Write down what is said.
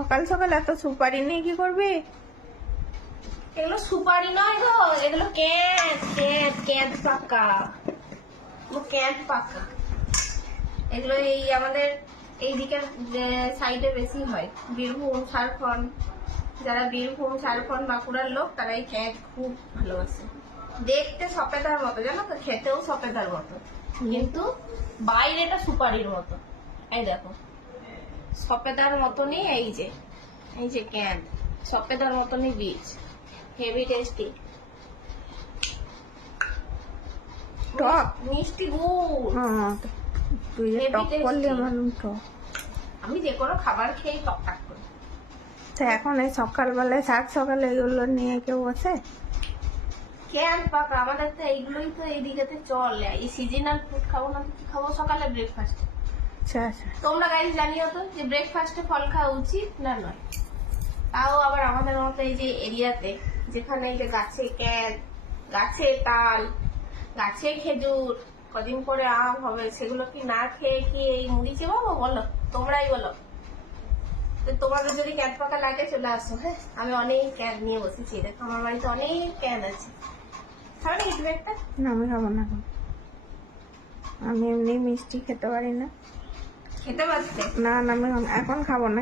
সকাল সকাল এত সুপারি নিয়ে কি করবি? এগুলো সুপারি নয় গো, এগুলো ক্যাঁত পাকা, ক্যাঁত পাকা। এগুলো এই আমাদের এই দিকের সাইডে বেশি হয়, বীরভূম ঝাড়খণ্ড। যারা বীরভূম ঝাড়খণ্ড বাঁকুড়ার লোক তারা এই ক্যাঁত খুব ভালোবাসে। দেখতে সপেদার মতো, জানো তো, খেতেও সপেদার মতো, কিন্তু বাইরেটা সুপারির মতো। এই দেখো সপেদার মতনই, এই যে ক্যাঁত সপেদার মতনই বীজ, হেভি টেস্টি, টক মিষ্টি গুড়। হ্যাঁ, তুই যে Heavy টক করলি tasty। আমার টক। আমি যে কোনো খাবার খেয়েই টকটাক করি। তো এখন এই সকালবেলায় সাত সকালে এগুলো নিয়ে কেউ বসে? ক্যান পাকা আমাদের তো এইগুলোই তো এইদিকেতে চলে। এই সিজনাল ফুড খাবো না তো কি খাবো সকালে ব্রেকফাস্টে? আচ্ছা আচ্ছা। তোমরা গাইজ জানিও তো যে ব্রেকফাস্টে ফল খাওয়া উচিত না নয়। তাও আবার আমাদের মতো এই যে এরিয়াতে, যেখানে এই যে গাছে ক্যান, গাছে তাল, গাছে খেজুর, কদিন পরে আম হবে, সেগুলো কি না খেয়ে কি এই মুড়ি চেবাবো? বলো, তোমরাই বলো। তো তোমাদের যদি ক্যান পাকা লাগে চলে আসো। হ্যাঁ, আমি অনেক ক্যান নিয়ে বসেছি, দেখো আমার বাড়িতে অনেক ক্যান আছে। খাবে নাকি তুমি একটা? না আমি খাবো না এখন। আমি এমনি মিষ্টি খেতে পারি না। খেতে পারতে? না না আমি এখন খাবো না।